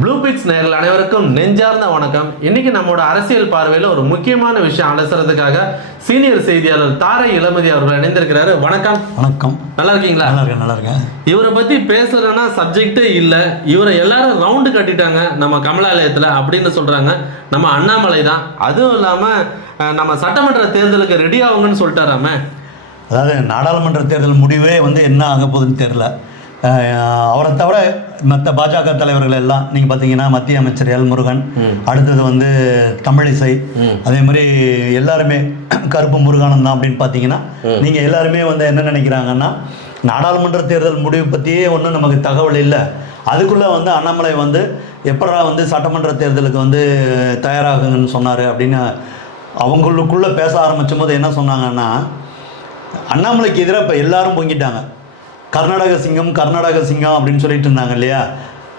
Blue fix நேயர்கள் அனைவருக்கும் நெஞ்சார்ந்த வணக்கம். இன்னைக்கு நம்மளோட அரசியல் பார்வையில் ஒரு முக்கியமான விஷயம் அலசுறதுக்காக சீனியர் செய்தியாளர் தாரை இளமதி அவர்கள் இணைந்திருக்கிறாரு. வணக்கம். வணக்கம். நல்லா இருக்கீங்களா? நல்லா இருக்கேன் நல்லா இருக்கேன். இவரை பத்தி பேசுறேன்னா சப்ஜெக்டே இல்லை. இவரை எல்லாரும் ரவுண்டு கட்டிட்டாங்க நம்ம கமலாலயத்தில் அப்படின்னு சொல்றாங்க. நம்ம அண்ணாமலை தான். அதுவும் இல்லாம அஹ், நம்ம சட்டமன்ற தேர்தலுக்கு ரெடி ஆகுங்கன்னு சொல்லிட்டாராமே. அதாவது நாடாளுமன்ற தேர்தல் முடிவே வந்து என்ன ஆக போகுதுன்னு தெரில அவரை தவிர மற்ற பாஜக தலைவர்கள் எல்லாம் நீங்கள் பார்த்தீங்கன்னா மத்திய அமைச்சர் எல் முருகன் அடுத்தது வந்து தமிழிசை. அதே மாதிரி எல்லாருமே கருப்பு முருகானந்தம் தான் அப்படின்னு பார்த்தீங்கன்னா நீங்கள் எல்லாருமே வந்து என்ன நினைக்கிறாங்கன்னா நாடாளுமன்ற தேர்தல் முடிவு பற்றியே ஒன்றும் நமக்கு தகவல் இல்லை. அதுக்குள்ளே வந்து அண்ணாமலை வந்து எப்படா வந்து சட்டமன்ற தேர்தலுக்கு வந்து தயாராகுங்கன்னு சொன்னார் அப்படின்னு அவங்களுக்குள்ளே பேச ஆரம்பிச்சும் போது என்ன சொன்னாங்கன்னா அண்ணாமலைக்கு எதிராக இப்போ எல்லாரும் பொங்கிட்டாங்க. கர்நாடக சிங்கம் கர்நாடக சிங்கம் அப்படின்னு சொல்லிட்டு இருந்தாங்க இல்லையா?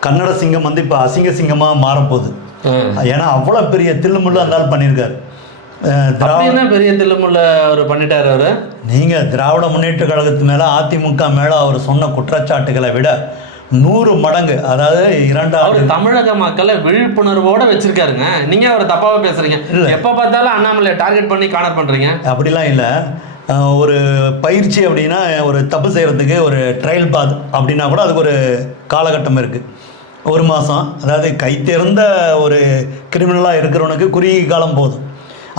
கன்னட சிங்கம் வந்து இப்போ அசிங்க சிங்கமாக மாறப்போகுது. ஏன்னா அவ்வளோ பெரிய தில்லுமுள்ளு அந்த ஆள் பண்ணியிருக்காரு. பெரிய தில்லுமுள்ள அவர் பண்ணிட்டாரு அவரு? நீங்கள் திராவிட முன்னேற்ற கழகத்து மேலே அதிமுக மேலே அவர் சொன்ன குற்றச்சாட்டுகளை விட நூறு மடங்கு அதாவது இரண்டாவது தமிழக மக்களை விழிப்புணர்வோட வச்சிருக்காருங்க. நீங்க அவர் தப்பாவா பேசுறீங்க. எப்ப பார்த்தாலும் அண்ணாமலை டார்கெட் பண்ணி காணர் பண்றீங்க? அப்படிலாம் இல்லை. ஒரு பயிற்சி அப்படின்னா ஒரு தப்பு செய்கிறதுக்கு ஒரு ட்ரையல் பாத் அப்படின்னா கூட அதுக்கு ஒரு காலகட்டம் இருக்குது ஒரு மாதம் அதாவது கை தேர்ந்த ஒரு கிரிமினலாக இருக்கிறவனுக்கு குறுகிய காலம் போதும்.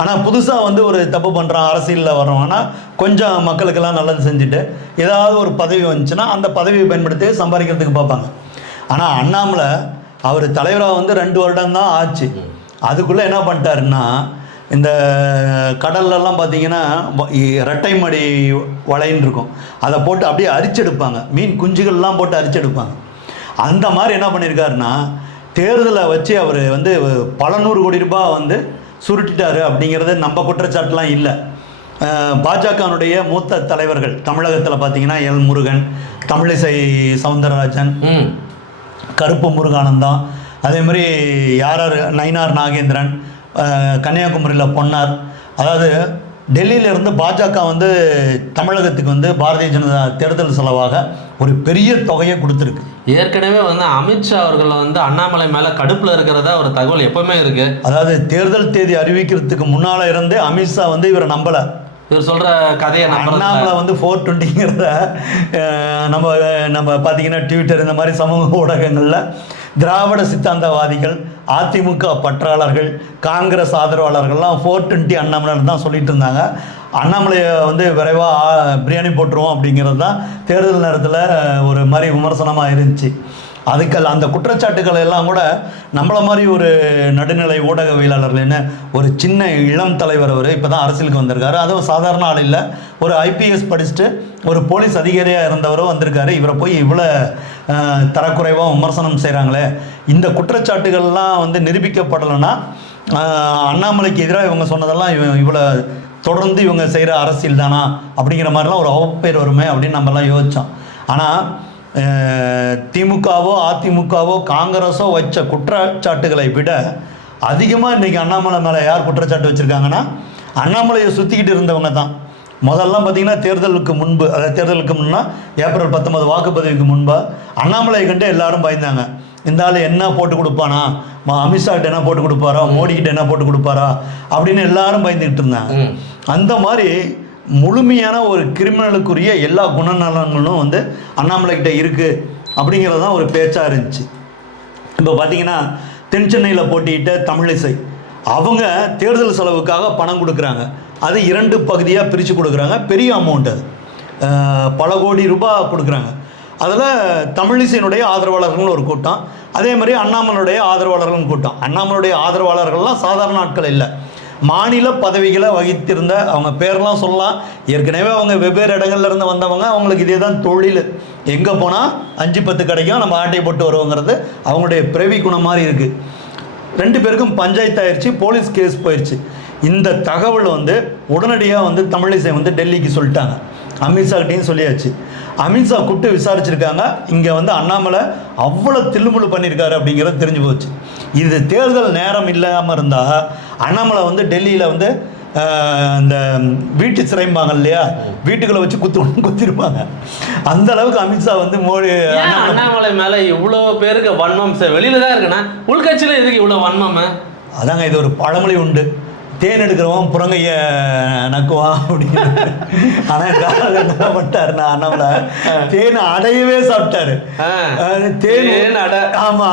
ஆனால் புதுசாக வந்து ஒரு தப்பு பண்ணுறான் அரசியலில் வர்றவங்கன்னா கொஞ்சம் மக்களுக்கெல்லாம் நல்லது செஞ்சுட்டு ஏதாவது ஒரு பதவி வந்துச்சுன்னா அந்த பதவியை பயன்படுத்தி சம்பாதிக்கிறதுக்கு பார்ப்பாங்க. ஆனால் அண்ணாமலை அவர் தலைவராக வந்து ரெண்டு வருடம் தான் ஆச்சு. அதுக்குள்ளே என்ன பண்ணிட்டாருன்னா இந்த கடல்லலாம் பார்த்தீங்கன்னா ரெட்டை மடி வலைன்னு இருக்கும். அதை போட்டு அப்படியே அரிச்செடுப்பாங்க. மீன் குஞ்சுகள்லாம் போட்டு அரிச்செடுப்பாங்க. அந்த மாதிரி என்ன பண்ணியிருக்காருன்னா தேர்தலை வச்சு அவர் வந்து பல நூறு கோடி ரூபாய் வந்து சுருட்டிட்டாரு அப்படிங்கிறது நம்ம குற்றச்சாட்டுலாம் இல்லை. பாஜகனுடைய மூத்த தலைவர்கள் தமிழகத்தில் பார்த்தீங்கன்னா எல் முருகன் தமிழிசை சவுந்தரராஜன் கருப்பு முருகானந்தம் அதே மாதிரி யார் யார் நயினார் நாகேந்திரன் கன்னியாகுமரியில் பொன்னார். அதாவது டெல்லியில இருந்து பாஜக வந்து தமிழகத்துக்கு வந்து பாரதிய ஜனதா தேர்தல் செலவாக ஒரு பெரிய தொகையை கொடுத்துருக்கு. ஏற்கனவே வந்து அமித்ஷா அவர்கள் வந்து அண்ணாமலை மேல கடுப்புல இருக்கிறதா ஒரு தகவல் எப்பவுமே இருக்கு. அதாவது தேர்தல் தேதி அறிவிக்கிறதுக்கு முன்னால் இருந்தே அமித்ஷா வந்து இவரை நம்பலை. இவர் சொல்ற கதையை அண்ணாமலை வந்து ஃபோர் டுவெண்ட்டிங்கிறத நம்ம நம்ம பார்த்தீங்கன்னா ட்விட்டர் இந்த மாதிரி சமூக ஊடகங்களில் திராவிட சித்தாந்தவாதிகள் அதிமுக பற்றாளர்கள் காங்கிரஸ் ஆதரவாளர்கள்லாம் ஃபோர் டுவெண்ட்டி அண்ணாமலைன்னு தான் சொல்லிட்டு இருந்தாங்க. அண்ணாமலையை வந்து விரைவாக பிரியாணி போட்டுருவோம் அப்படிங்கிறது தான் தேர்தல் நேரத்தில் ஒரு மாதிரி விமர்சனமாக இருந்துச்சு. அதுக்கு அந்த குற்றச்சாட்டுகள் எல்லாம் கூட நம்மளை மாதிரி ஒரு நடுநிலை ஊடகவியலாளர்கள்னு ஒரு சின்ன இளம் தலைவர் அவர் இப்போ தான் அரசியலுக்கு வந்திருக்காரு. அதுவும் சாதாரண ஆள் இல்லை ஒரு ஐபிஎஸ் படிச்சுட்டு ஒரு போலீஸ் அதிகாரியாக இருந்தவரும் வந்திருக்காரு. இவரை போய் இவ்வளோ தரக்குறைவாக விமர்சனம் செய்கிறாங்களே இந்த குற்றச்சாட்டுகள்லாம் வந்து நிரூபிக்கப்படலைன்னா அண்ணாமலைக்கு எதிராக இவங்க சொன்னதெல்லாம் இவ இவ்வளோ தொடர்ந்து இவங்க செய்கிற அரசியல் தானா அப்படிங்கிற மாதிரிலாம் ஒரு அவப்பேர் வருமே அப்படின்னு நம்மலாம் யோசித்தோம் ஆனால் திமுகவோ அதிமுகவோ காங்கிரஸோ வச்ச குற்றச்சாட்டுகளை விட அதிகமாக இன்றைக்கி அண்ணாமலை மேலே யார் குற்றச்சாட்டு வச்சுருக்காங்கன்னா அண்ணாமலையை சுற்றிக்கிட்டு இருந்தவங்க தான். முதல்லாம் பார்த்தீங்கன்னா தேர்தலுக்கு முன்பு அதாவது தேர்தலுக்கு முன்னா ஏப்ரல் பத்தொன்பது வாக்குப்பதிவுக்கு முன்பாக அண்ணாமலையை கண்டு எல்லாரும் பயந்தாங்க. இந்த ஆள் என்ன போட்டு கொடுப்பானா? அமித்ஷாகிட்ட என்ன போட்டு கொடுப்பாரா? மோடிக்கிட்ட என்ன போட்டு கொடுப்பாரா? அப்படின்னு எல்லாரும் பயந்துக்கிட்டு இருந்தாங்க. அந்த மாதிரி முழுமையான ஒரு கிரிமினலுக்குரிய எல்லா குணநலன்களும் வந்து அண்ணாமலைக்கிட்ட இருக்குது அப்படிங்கிறது தான் ஒரு பேச்சாக இருந்துச்சு. இப்போ பார்த்தீங்கன்னா தென் சென்னையில் போட்டியிட்ட தமிழிசை. அவங்க தேர்தல் செலவுக்காக பணம் கொடுக்குறாங்க. அது இரண்டு பகுதியாக பிரித்து கொடுக்குறாங்க. பெரிய அமௌண்ட் அது. பல கோடி ரூபாய் கொடுக்குறாங்க. அதில் தமிழிசையினுடைய ஆதரவாளர்கள்னு ஒரு கூட்டம். அதே மாதிரி அண்ணாமலையுடைய ஆதரவாளர்கள்னு கூட்டம். அண்ணாமலையுடைய ஆதரவாளர்கள்லாம் சாதாரண ஆட்கள் இல்லை. மாநில பதவிகளை வகித்திருந்த அவங்க பேர்லாம் சொல்லலாம். ஏற்கனவே அவங்க வெவ்வேறு இடங்கள்ல இருந்து வந்தவங்க அவங்களுக்கு இதே தான் தொழில். எங்கே போனால் அஞ்சு பத்து கிடைக்கும் நம்ம ஆட்டை போட்டு வருவோங்கிறது அவங்களுடைய பிறவி குணம் மாதிரி இருக்குது ரெண்டு பேருக்கும் பஞ்சாயத்து ஆயிடுச்சு போலீஸ் கேஸ் போயிடுச்சு இந்த தகவல் வந்து உடனடியாக வந்து தமிழிசை வந்து டெல்லிக்கு சொல்லிட்டாங்க. அமித்ஷாக்கிட்டையும் சொல்லியாச்சு. அமித்ஷா கூப்பிட்டு விசாரிச்சிருக்காங்க. இங்கே வந்து அண்ணாமலை அவ்வளோ தில்லுமுள்ளு பண்ணியிருக்காரு அப்படிங்கிறது தெரிஞ்சு போச்சு. இது தேர்தல் நேரம் இல்லாமல் இருந்தால் அண்ணாமலை வந்து டெல்லியில் வந்து இந்த வீட்டு சிறைம்பாங்க இல்லையா? வீட்டுக்குள்ள வச்சு குத்து குத்திருப்பாங்க. அந்த அளவுக்கு அமித்ஷா வந்து மோடி அண்ணாமலை மேல இவ்வளவு பேருக்கு வன்மம்? வெளியில தான் இருக்குன்னா உள்கட்சியில எதுக்கு இவ்வளவு வன்மம் அதாங்க இது ஒரு பழமொழி உண்டு. தேன் எடுக்கிறவன் புறங்கைய நக்குவான் அப்படின்னு. ஆனா என்ன பண்ணிட்டாருன்னா அண்ணாமலை தேனை அடையவே சாப்பிட்டாரு. தேன் அடை. ஆமா.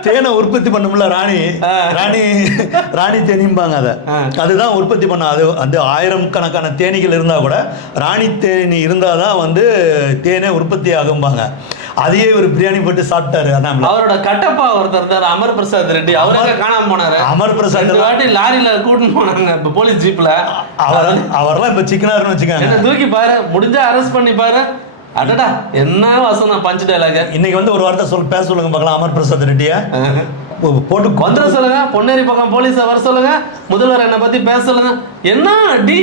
தேனை உற்பத்தி பண்ணும்ல ராணி. ராணி ராணி தேனிம்பாங்க அதை. அதுதான் உற்பத்தி பண்ண அது அந்த ஆயிரம் கணக்கான தேனீகள் இருந்தா கூட ராணி தேனி இருந்தாதான் வந்து தேனே உற்பத்தி ஆகும்பாங்க அதையே இவர் பிரியாணி போட்டு சாப்பிட்டாரு அண்ணாமலை அவரோட கட்டப்பா ஒருத்தர் இருந்தாரு அமர் பிரசாத் ரெட்டி. அவரே காணாம போனாரு. அமர் பிரசாத் வாட்டி லாரியில கூட்டின்னு போனாங்க இப்ப போலீஸ் ஜீப்ல. அவர் அவரெல்லாம் இப்ப சிக்கனாருன்னு வச்சுக்காங்க. என்ன தூக்கி பாரு முடிஞ்சா அரெஸ்ட் பண்ணி பாரு. அடடா என்ன வசனம் பஞ்சு டைலாக இன்னைக்கு வந்து ஒரு வார்த்தை சொல் பேச சொல்லுங்க பார்க்கலாம் அமர் பிரசாத் ரெட்டியா. போட்டு வந்துட சொல்லுங்க பொன்னேரி பக்கம் போலீஸ வர சொல்லுங்க முதல்வர் என்னை பத்தி பேச சொல்லுங்க. என்ன அடி?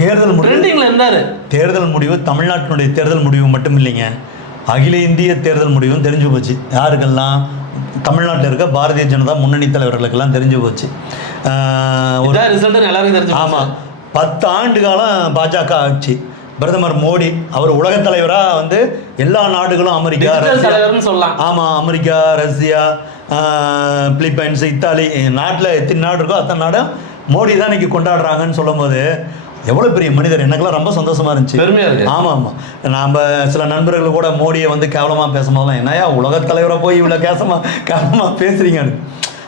தேர்தல் முடிவு இருந்தாரு. தேர்தல் முடிவு தமிழ்நாட்டினுடைய தேர்தல் முடிவு மட்டும் இல்லைங்க. அகில இந்திய தேர்தல் முடிவும் தெரிஞ்சு போச்சு. யாருக்கெல்லாம்? தமிழ்நாட்டில் இருக்க பாரதிய ஜனதா முன்னணி தலைவர்களுக்கெல்லாம் தெரிஞ்சு போச்சு. ஒரு. ஆமாம் பத்து ஆண்டு காலம் பாஜக ஆட்சி. பிரதமர் மோடி அவர் உலகத் தலைவராக வந்து எல்லா நாடுகளும் அமெரிக்கா ரஷ்யா ஆமாம் அமெரிக்கா ரஷ்யா பிலிப்பைன்ஸ் இத்தாலி நாட்டில் எத்தனை நாடு இருக்கோ அத்தனை நாடும் மோடி தான் இன்னைக்கு கொண்டாடுறாங்கன்னு சொல்லும்போது எவ்வளோ பெரிய மனிதர்? எனக்கெல்லாம் ரொம்ப சந்தோஷமா இருந்துச்சு. பெருமையா இருக்கு. ஆமாம் ஆமாம் நாம் சில நண்பர்கள் கூட மோடியை வந்து கேவலமாக பேசும்போதெல்லாம் என்னையா உலகத் தலைவரை போய் இவ்வளோ கேசமா கேவலமாக பேசுறீங்கன்னு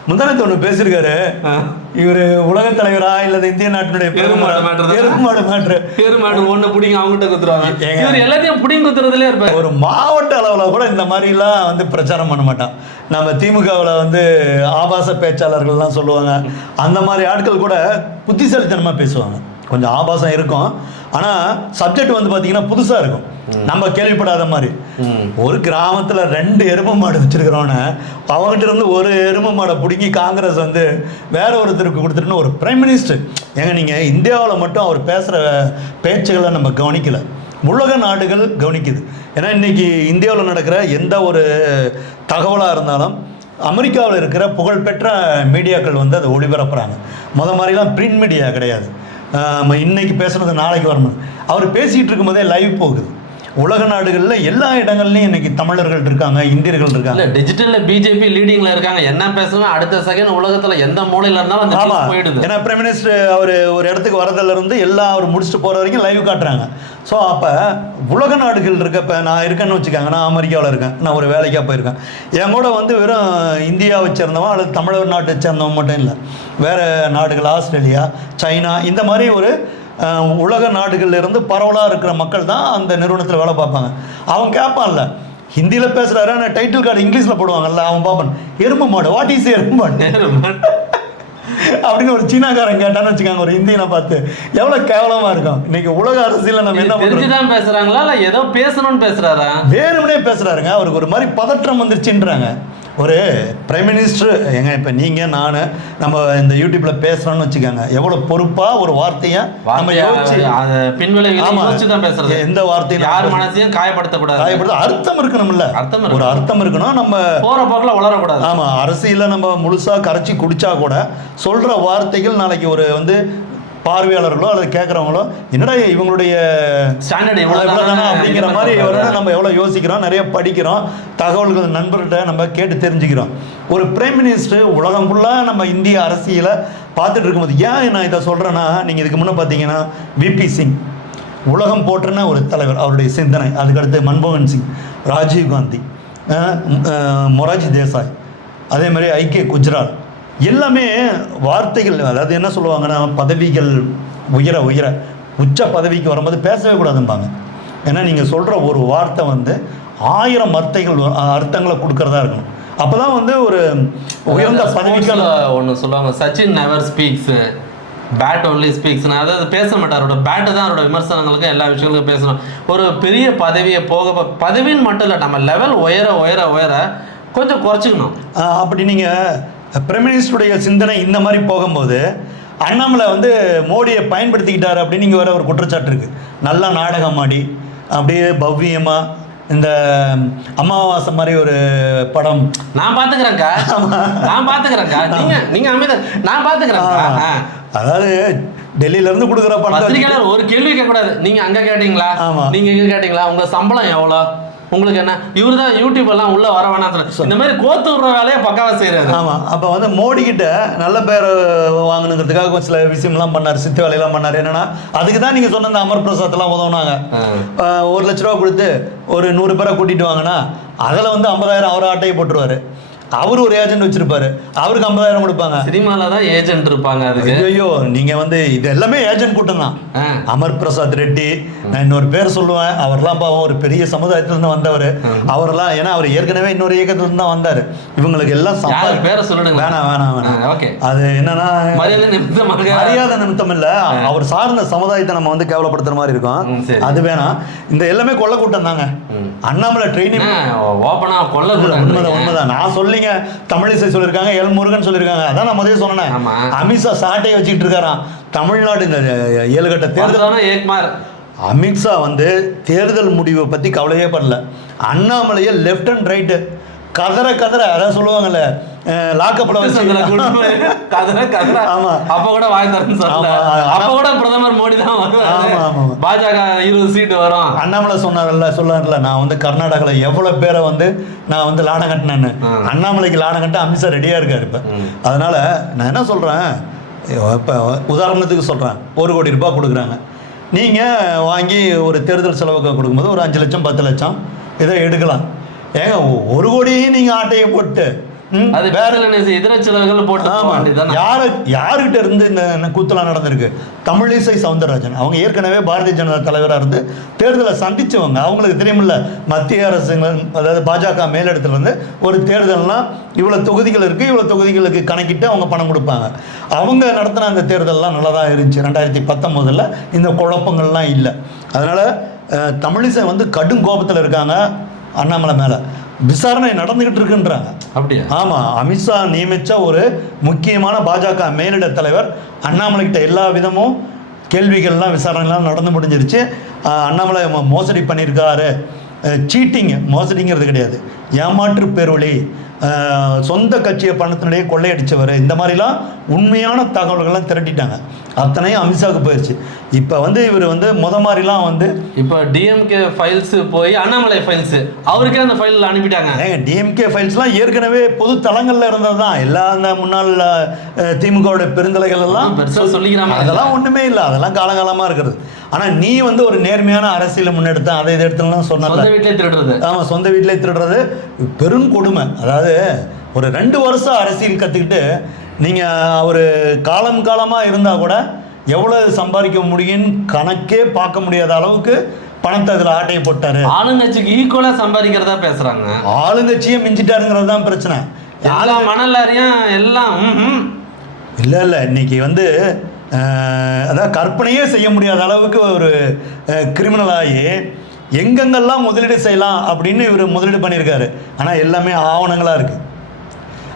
முந்தானத்து ஒன்று பேசியிருக்காரு. இவர் உலகத் தலைவரா இல்லது இந்திய நாட்டினுடைய? எருமாடு மாற்று பெருமாடு ஒண்ணு புடிங்க அவங்ககிட்ட குத்துருவாங்க. இவர் எல்லாத்தையும் புடிங்க குத்துறதுலயே இருப்பாரு. ஒரு மாவட்ட அளவில் கூட இந்த மாதிரிலாம் வந்து பிரச்சாரம் பண்ண மாட்டான். நம்ம திமுகவில் வந்து ஆபாச பேச்சாளர்கள்லாம் சொல்லுவாங்க. அந்த மாதிரி ஆட்கள் கூட புத்திசாலித்தனமாக பேசுவாங்க. கொஞ்சம் ஆபாசம் இருக்கும். ஆனால் சப்ஜெக்ட் வந்து பார்த்தீங்கன்னா புதுசாக இருக்கும். நம்ம கேள்விப்படாத மாதிரி. ஒரு கிராமத்தில் ரெண்டு எருமை மாடு வச்சிருக்கிறவன அவங்ககிட்ட இருந்து ஒரு எருமை மாடை பிடுங்கி காங்கிரஸ் வந்து வேற ஒருத்தருக்கு கொடுத்துட்டுன்னு ஒரு பிரைம் மினிஸ்டர் ஏங்க நீங்கள் இந்தியாவில் மட்டும் அவர் பேசுகிற பேச்சுகளை நம்ம கவனிக்கல. உலக நாடுகள் கவனிக்குது. ஏன்னா இன்னைக்கு இந்தியாவில் நடக்கிற எந்த ஒரு தகவலாக இருந்தாலும் அமெரிக்காவில் இருக்கிற புகழ்பெற்ற மீடியாக்கள் வந்து அதை ஒளிபரப்புறாங்க. முத மாதிரிலாம் பிரிண்ட் மீடியா கிடையாது. இன்னைக்கு பேசுனது நாளைக்கு வரணும் அவர் பேசிகிட்டு இருக்கும்போதே லைவ் போகுது. உலக நாடுகளில் எல்லா இடங்கள்லையும் இன்னைக்கு தமிழர்கள் இருக்காங்க இந்தியர்கள் இருக்காங்க. டிஜிட்டல்ல பிஜேபி லீடிங்ல இருக்காங்க. என்ன பேசணும் அடுத்த செகண்ட் உலகத்துல எந்த மூலையில இருந்தாலும் அந்த போயிடுது. ஏன்னா பிரைம் மினிஸ்டர் அவர் ஒரு இடத்துக்கு வரதுல இருந்து எல்லாம் அவர் முடிச்சுட்டு போற வரைக்கும் லைவ் காட்டுறாங்க. ஸோ அப்போ உலக நாடுகள் இருக்கப்ப நான் இருக்கேன்னு வச்சுக்காங்க. நான் அமெரிக்காவில் இருக்கேன். நான் ஒரு வேலைக்காக போயிருக்கேன். என் கூட வந்து வெறும் இந்தியாவை சேர்ந்தவன் அல்லது தமிழர் நாட்டை சேர்ந்தவன் மட்டும் இல்லை. வேற நாடுகள் ஆஸ்திரேலியா சைனா இந்த மாதிரி ஒரு உலக நாடுகள்ல இருந்து பரவலாக இருக்கிற மக்கள் தான் அந்த நிறுவனத்தில் வேலை பார்ப்பாங்க. அவன் கேட்பான்ல ஹிந்தியில் பேசுகிறாரு ஆனால் டைட்டில் கார்டு இங்கிலீஷில் போடுவாங்கல்ல அவன் பார்ப்பான் எருமை மாடு வாட் இஸ் எருமை மாடு? அப்படின்னு ஒரு சீனாக்காரன் கேட்டான்னு வச்சுக்காங்க ஒரு இந்தியனை பார்த்து எவ்வளவு கேவலமா இருக்கும் இன்னைக்கு உலக அரசியல நம்ம என்ன தெரிஞ்சுதான் பேசுறாங்களா இல்ல ஏதோ பேசணும்னு பேசுறாரா? வேணும்னே பேசுறாருங்க அவருக்கு ஒரு மாதிரி பதற்றம் வந்துருச்சுன்றாங்க. ஒரு பிரைம் மினிஸ்டர் ஏங்க இப்போ நீங்க நான் நம்ம இந்த யூடியூப்ல பேசுறோம்னு வச்சுக்கோங்க எவ்வளவு பொறுப்பா ஒரு வார்த்தையை நம்ம யோசிச்சு எந்த வார்த்தையும் யார் மனசையும் காயப்படுத்தக்கூடாது. காயப்படுத்த அர்த்தம் இருக்கணும்ல. அர்த்தம் ஒரு. அர்த்தம் இருக்கணும் நம்ம போற போக்குல வளரக்கூடாது. ஆமா அரசியல நம்ம முழுசா கரைச்சி குடிச்சா கூட சொல்ற வார்த்தைகள் நாளைக்கு ஒரு வந்து பார்வையாளர்களோ அல்லது கேட்குறவங்களோ என்னடா இவங்களுடைய ஸ்டாண்டர்ட் இவ்வளவுதானா அப்படிங்கிற மாதிரி எவ்வளோ நம்ம எவ்வளோ யோசிக்கிறோம் நிறைய படிக்கிறோம் தகவல்கள் நண்பர்கிட்ட நம்ம கேட்டு தெரிஞ்சுக்கிறோம். ஒரு பிரைம் மினிஸ்டர் உலகம் ஃபுல்லாக நம்ம இந்திய அரசியலை பார்த்துட்டு இருக்கும்போது ஏன் நான் இதை சொல்கிறேன்னா நீங்கள் இதுக்கு முன்னே பார்த்தீங்கன்னா விபி சிங் உலகம் போற்றுன ஒரு தலைவர் அவருடைய சிந்தனை. அதுக்கடுத்து மன்மோகன் சிங் ராஜீவ் காந்தி அஹ் அஹ் மொராஜி தேசாய் அதே மாதிரி ஐக்கிய குஜரால் எல்லாமே வார்த்தைகள் அதாவது என்ன சொல்லுவாங்கன்னா பதவிகள் உயர உயர உச்ச பதவிக்கு வரும்போது பேசவே கூடாதும்பாங்க. ஏன்னா நீங்கள் சொல்கிற ஒரு வார்த்தை வந்து ஆயிரம் அர்த்தைகள் அர்த்தங்களை கொடுக்கறதா இருக்கணும். அப்போ தான் வந்து ஒரு உயர்ந்த பதவிகள் ஒன்று சொல்லுவாங்க Sachin never speaks bad only speaks அதாவது பேச மாட்டார். அவரோட பேட்டு தான் அவரோட விமர்சனங்களுக்கு எல்லா விஷயங்களுக்கும் பேசணும். ஒரு பெரிய பதவியை போக பதவின்னு மட்டும் இல்லை நம்ம லெவல் உயர உயர உயர கொஞ்சம் குறைச்சிக்கணும். அப்படி நீங்கள் பிரைம் மினிஸ்டருடைய சிந்தனை இந்த மாதிரி போகும்போது அண்ணாமலை வந்து மோடியை பயன்படுத்திக்கிட்டாரு அப்படின்னு நீங்கள் வேற ஒரு குற்றச்சாட்டு இருக்கு. நல்லா நாடகம் ஆடி அப்படியே பவ்யமாக இந்த அமாவாசை மாதிரி ஒரு படம். நான் பாத்துக்கிறேன்க்கா. நான் பாத்துக்கிறேன்க்கா. நீங்க நீங்க அமைதி. நான் பாத்துக்கிறேன்க்கா. அதாவது டெல்லியில இருந்து கொடுக்குற பத்திரிக்கையாளர் ஒரு கேள்வி கேட்க கூடாது நீங்க அங்க கேட்டீங்களா? ஆமா. நீங்க இங்க கேட்டீங்களா? உங்க சம்பளம் எவ்வளவு உங்களுக்கு என்ன? இவரு தான் யூடியூப் எல்லாம் உள்ள வர வேணாம் இந்த மாதிரி கோத்து விடுற வேலையை பக்காவா செய்யறாரு. ஆமா. அப்ப வந்து மோடி கிட்ட நல்ல பேர் வாங்கணுங்கிறதுக்காக கொஞ்சம் சில விஷயம்லாம் பண்ணாரு சித்து வேலையெல்லாம் பண்ணாரு. என்னன்னா அதுக்கு தான் நீங்க சொன்ன இந்த அமர் பிரசாத் எல்லாம் உதவுனாங்க ஒரு லட்ச ரூபா கொடுத்து ஒரு நூறு பேரை கூட்டிட்டு வாங்கினா அதில் வந்து ஐம்பதாயிரம் அவர் ஆட்டையை போட்டுருவாரு. அவர் ஒரு ஏஜென்ட் வச்சிருப்பாரு. அவருக்கு ஐம்பதாயிரம் கொடுப்பாங்க. சினிமால தான் ஏஜென்ட் இருப்பாங்க அதுக்கு. ஐயோ நீங்க வந்து இது எல்லாமே ஏஜென்ட் கூட்டம் தான். அமர் பிரசாத் ரெட்டி நான் இன்னொரு பேர் சொல்லுவேன். அவர்லாம் பாவம் ஒரு பெரிய சமுதாயத்துல இருந்து வந்தவர் அவரெல்லாம் ஏன்னா அவர் ஏற்கனவே இன்னொரு இயக்கத்துல இருந்து தான் வந்தாரு. இவங்களுக்கு எல்லாம் பேரை சொல்லிடுங்க. வேணாம் வேணாம் வேணாம். ஓகே. அது என்னன்னா மரியாதை நிமித்தம் இல்ல. அவர் சார்ந்த சமுதாயத்தை நம்ம வந்து கேவலப்படுத்துற மாதிரி இருக்கும். அது வேணாம். இந்த எல்லாமே கொள்ள கூட்டம் தாங்க. அண்ணாமலை ட்ரைனிங் ஓப்பனா கொல்ல உண்மைதான் உண்மைதான். நான் சொல்லிங்க தமிழிசை சொல்லியிருக்காங்க எல் முருகன் சொல்லியிருக்காங்க. அதான் நான் முதல்ல சொன்னேன். அமித்ஷா சாட்டையை வச்சுக்கிட்டு இருக்காராம். தமிழ்நாடு இந்த ஏழு கட்ட தேர்தல் ஏக்மார் அமித்ஷா வந்து தேர்தல் முடிவை பத்தி கவலையே படல. அண்ணாமலையை லெஃப்ட் அண்ட் ரைட்டு கதற கதற அதான் சொல்லுவாங்கல்ல ஆமா. அப்ப கூட வாய் தரேன்னு சொல்லல ஆமா, ஆமா. அப்ப கூட பிரதமர் மோடி தான். பாஜக இருபது சீட்டு வரும் அண்ணாமலை சொன்னார்ல சொல்லார்ல நான் வந்து கர்நாடகாவில் எவ்வளோ பேரை வந்து நான் வந்து லாடம் கட்டினேன்னு. அண்ணாமலைக்கு லாடம் கட்ட அமித்ஷா ரெடியாக இருக்கார் இப்போ. அதனால நான் என்ன சொல்கிறேன் இப்போ உதாரணத்துக்கு சொல்கிறேன் ஒரு கோடி ரூபாய் கொடுக்குறாங்க நீங்கள் வாங்கி ஒரு தேர்தல் செலவுக்கு கொடுக்கும்போது ஒரு அஞ்சு லட்சம் பத்து லட்சம் இதை எடுக்கலாம் ஏங்க ஒரு கோடியும் நீங்கள் ஆட்டையை போட்டு அது வேற வேற எதிர செலவுகள் போட்டு? யாரு யாருக்கிட்ட இருந்து இந்த கூத்தலாம் நடந்திருக்கு? தமிழிசை சவுந்தரராஜன். அவங்க ஏற்கனவே பாரதிய ஜனதா தலைவராக இருந்து தேர்தலை சந்திச்சவங்க. அவங்களுக்கு தெரியுமில்ல மத்திய அரசு அதாவது பாஜக மேலிடத்துல இருந்து ஒரு தேர்தல்னா இவ்வளோ தொகுதிகள் இருக்குது இவ்வளோ தொகுதிகளுக்கு கணக்கிட்டு அவங்க பணம் கொடுப்பாங்க. அவங்க நடத்தின அந்த தேர்தல்லாம் நல்லா தான் இருந்துச்சு. ரெண்டாயிரத்தி பத்தொம்போதில் இந்த குழப்பங்கள்லாம் இல்லை. அதனால் தமிழிசை வந்து கடும் கோபத்தில் இருக்காங்க அண்ணாமலை மேலே. விசாரணை நடந்துக்கிட்டு இருக்குன்றாங்க. அப்படியா? ஆமாம் அமித்ஷா நியமித்த ஒரு முக்கியமான பாஜக மேலிட தலைவர் அண்ணாமலைகிட்ட எல்லா விதமும் கேள்விகள்லாம் விசாரணைலாம் நடந்து முடிஞ்சிருச்சு. அண்ணாமலை மோசடி பண்ணியிருக்காரு. சீட்டிங் மோசடிங்கிறது கிடையாது. ஏமாற்று பேரொழி சொந்த கட்சியை பணத்தினுடைய கொள்ளையடிச்சவர். இந்த மாதிரிலாம் உண்மையான தகவல்கள்லாம் திரட்டிட்டாங்க. அத்தனையும் அமித்ஷாவுக்கு போயிடுச்சு இப்போ வந்து இவர் வந்து முத மாதிரிலாம் வந்து இப்ப டிஎம்கே ஃபைல்ஸ் போய் அண்ணாமலை ஃபைல்ஸ் அவருக்கே அந்த ஃபைல் அனுப்பிட்டாங்க. ஏங்க டிஎம்கே ஃபைல்ஸ்லாம் ஏற்கனவே பொது தளங்களில் இருந்தது தான். எல்லா அந்த முன்னாள் திமுகவோட பெருந்தலைகள் எல்லாம் பெருசா சொல்லிக்கிறாம அதெல்லாம் ஒண்ணுமே இல்லை. அதெல்லாம் காலகாலமா இருக்கிறது ஆனா நீ வந்து ஒரு நேர்மையான அரசியலை முன்னெடுத்த அதை இதை எடுத்துலாம் சொன்னல. சொந்த வீட்டிலே திருடுறது. ஆமா சொந்த வீட்டிலே திருடுறது. பெரும் கொடுமை. அதாவது ஒரு ரெண்டு வருஷம் அரசியல் கத்துக்கிட்டு நீங்க ஒரு காலம் காலமா இருந்தா கூட எவ்வளவு சம்பாதிக்க முடியும்னு கணக்கே பார்க்க முடியாத அளவுக்கு பணத்தை அதில் ஆட்டையை போட்டாரு. ஆளுங்கட்சிக்கு ஈக்குவலா சம்பாதிக்கிறதா பேசுறாங்க. ஆளுங்கட்சியை மிஞ்சிட்டாருங்கிறது தான் பிரச்சனை. எல்லா மணலாரியும் எல்லாம். இல்லை இல்லை இன்னைக்கு வந்து அதாவது கற்பனையே செய்ய முடியாத அளவுக்கு ஒரு கிரிமினல் ஆகி எங்கெங்கெல்லாம் முதலீடு செய்யலாம் அப்படின்னு இவர் முதலீடு பண்ணியிருக்காரு. ஆனால் எல்லாமே ஆவணங்களாக இருக்குது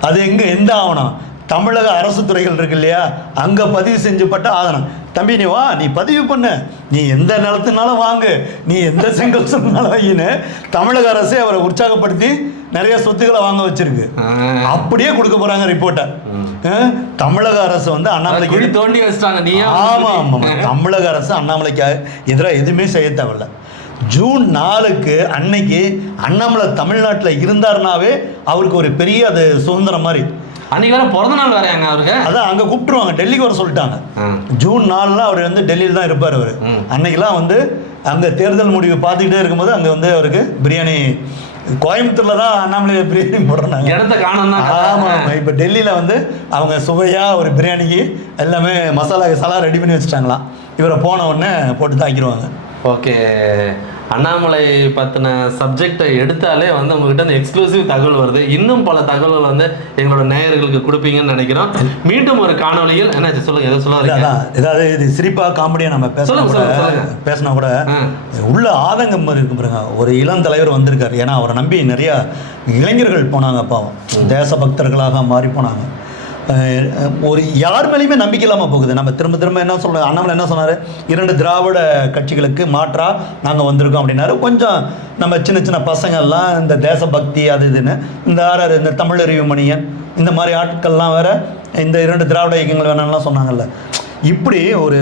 அது எங்கே? எந்த ஆவணம்? தமிழக அரசு துறைகள் இருக்கு இல்லையா? அங்கே பதிவு செஞ்சப்பட்ட ஆவணம். தம்பி நீ வா நீ பதிவு பண்ணு. நீ எந்த நிலத்துனாலும் வாங்கு. நீ எந்த செங்கல் சொன்னாலும் வையின்னு தமிழக அரசே அவரை உற்சாகப்படுத்தி நிறைய சொத்துக்களை வாங்க வச்சிருக்கு. அப்படியே கொடுக்க போறாங்க ரிப்போர்ட்டை. தமிழக அரசு வந்து அண்ணாமலைக்கு தோண்டி வச்சிட்டாங்க. நீ ஆமா ஆமா. ஆமா. தமிழக அரசு அண்ணாமலைக்கு எதிராக எதுவுமே செய்ய தேவையில்ல. ஜூன் நாலுக்கு அன்னைக்கு அண்ணாமலை தமிழ்நாட்டில் இருந்தாருனாவே அவருக்கு ஒரு பெரிய அது சுதந்திரம் மாதிரி. அன்னைக்கு வேற பிறந்த நாள் வேறையாங்க அவருக்கு? அதான் அங்கே கூப்பிட்டுருவாங்க. டெல்லிக்கு வர சொல்லிட்டாங்க. ஜூன் நாலுல அவர் வந்து டெல்லியில் தான் இருப்பார் அவர். அன்னைக்கெல்லாம் வந்து அங்கே தேர்தல் முடிவு பார்த்துக்கிட்டே இருக்கும்போது அங்கே வந்து அவருக்கு பிரியாணி கோயம்புத்தூர்ல தான் அண்ணாமலை பிரியாணி போடுறாங்க இடத்த காணும் ஆமா ஆமா இப்போ டெல்லியில் வந்து அவங்க சுவையா ஒரு பிரியாணிக்கு எல்லாமே மசாலா சலா ரெடி பண்ணி வச்சுட்டாங்களாம். இவரை போன உடனே போட்டு தாக்கிடுவாங்க. ஓகே. அண்ணாமலை பத்தின சப்ஜெக்டை எடுத்தாலே வந்து உங்ககிட்ட இந்த எக்ஸ்க்ளூசிவ் தகவல் வருது. இன்னும் பல தகவல்கள் வந்து எங்களோட நேயர்களுக்கு கொடுப்பீங்கன்னு நினைக்கிறோம். மீண்டும் ஒரு காணொளியில் என்ன சொல்லுங்க. எதை சொல்ல ஏதாவது இது சிரிப்பா காமெடியா நம்ம சொல்லுங்க, கூட. பேசினா கூட. உள்ள ஆதங்கம் மாதிரி இருக்கும் பாருங்க. ஒரு இளம் தலைவர் வந்திருக்காரு. ஏன்னா அவரை நம்பி நிறைய இளைஞர்கள் போனாங்க பாவம். தேசபக்தர்களாக மாறி போனாங்க. ஒரு யார் மேலேயுமே நம்பிக்கை இல்லாமல் போகுது. நம்ம திரும்ப திரும்ப என்ன சொல்ல அண்ணாமலை என்ன சொன்னார்? இரண்டு திராவிட கட்சிகளுக்கு மாற்றாக நாங்கள் வந்திருக்கோம் அப்படின்னாரு. கொஞ்சம் நம்ம சின்ன சின்ன பசங்கள்லாம் இந்த தேசபக்தி அது இதுன்னு இந்த ஆறாறு இந்த தமிழறிவு மணியன் இந்த மாதிரி ஆட்கள்லாம் வேற இந்த இரண்டு திராவிட இயக்கங்கள் வேணாம்லாம் சொன்னாங்கல்ல. இப்படி ஒரு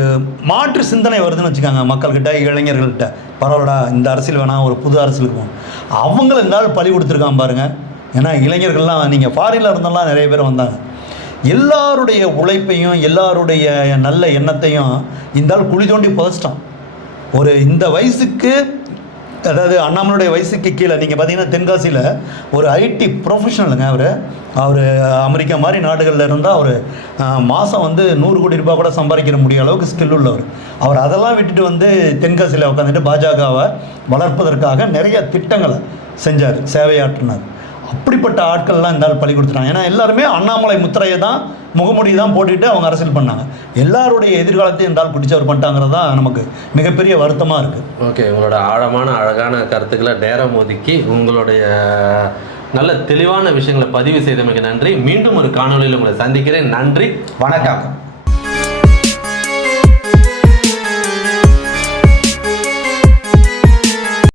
மாற்று சிந்தனை வருதுன்னு வச்சுக்காங்க மக்கள்கிட்ட இளைஞர்கள்கிட்ட பரவாயில்லடா இந்த அரசியல் வேணாம் ஒரு புது அரசியலுக்கு போகணும் அவங்கள இந்த ஆள் பழி கொடுத்துருக்கான் பாருங்கள் ஏன்னா இளைஞர்கள்லாம் நீங்கள் ஃபாரினில் இருந்தெல்லாம் நிறைய பேர் வந்தாங்க. எல்லாருடைய உழைப்பையும் எல்லாருடைய நல்ல எண்ணத்தையும் இந்த ஆள் குழி தோண்டி புதைச்சிட்டான். ஒரு இந்த வயசுக்கு அதாவது அண்ணாமலுடைய வயசுக்கு கீழே நீங்கள் பார்த்தீங்கன்னா தென்காசியில் ஒரு ஐடி ப்ரொஃபஷனலுங்க அவர். அவர் அமெரிக்கா மாதிரி நாடுகளில் இருந்தால் அவர் மாதம் வந்து நூறு கோடி ரூபாய் கூட சம்பாதிக்கிற முடிய அளவுக்கு ஸ்கில் உள்ளவர். அவர் அதெல்லாம் விட்டுட்டு வந்து தென்காசியில் உட்காந்துட்டு பாஜகவை வளர்ப்பதற்காக நிறைய திட்டங்களை செஞ்சார் சேவையாற்றினார். அப்படிப்பட்ட ஆட்கள்லாம் இந்த ஆள் பழி கொடுத்துட்டாங்க. ஏன்னா எல்லாருமே அண்ணாமலை முத்திரையை தான் முகமுடி தான் போட்டுட்டு அவங்க அரசியல் பண்ணாங்க. எல்லாருடைய எதிர்காலத்தையும் இந்த ஆள் பிடிச்சவர் பண்ணிட்டாங்கிறது தான் நமக்கு மிகப்பெரிய வருத்தமாக இருக்குது ஓகே உங்களோட ஆழமான அழகான கருத்துக்களை நேரம் ஒதுக்கி உங்களுடைய நல்ல தெளிவான விஷயங்களை பதிவு செய்தமைக்கு நன்றி. மீண்டும் ஒரு காணொளியில் உங்களை சந்திக்கிறேன். நன்றி. வணக்கம்.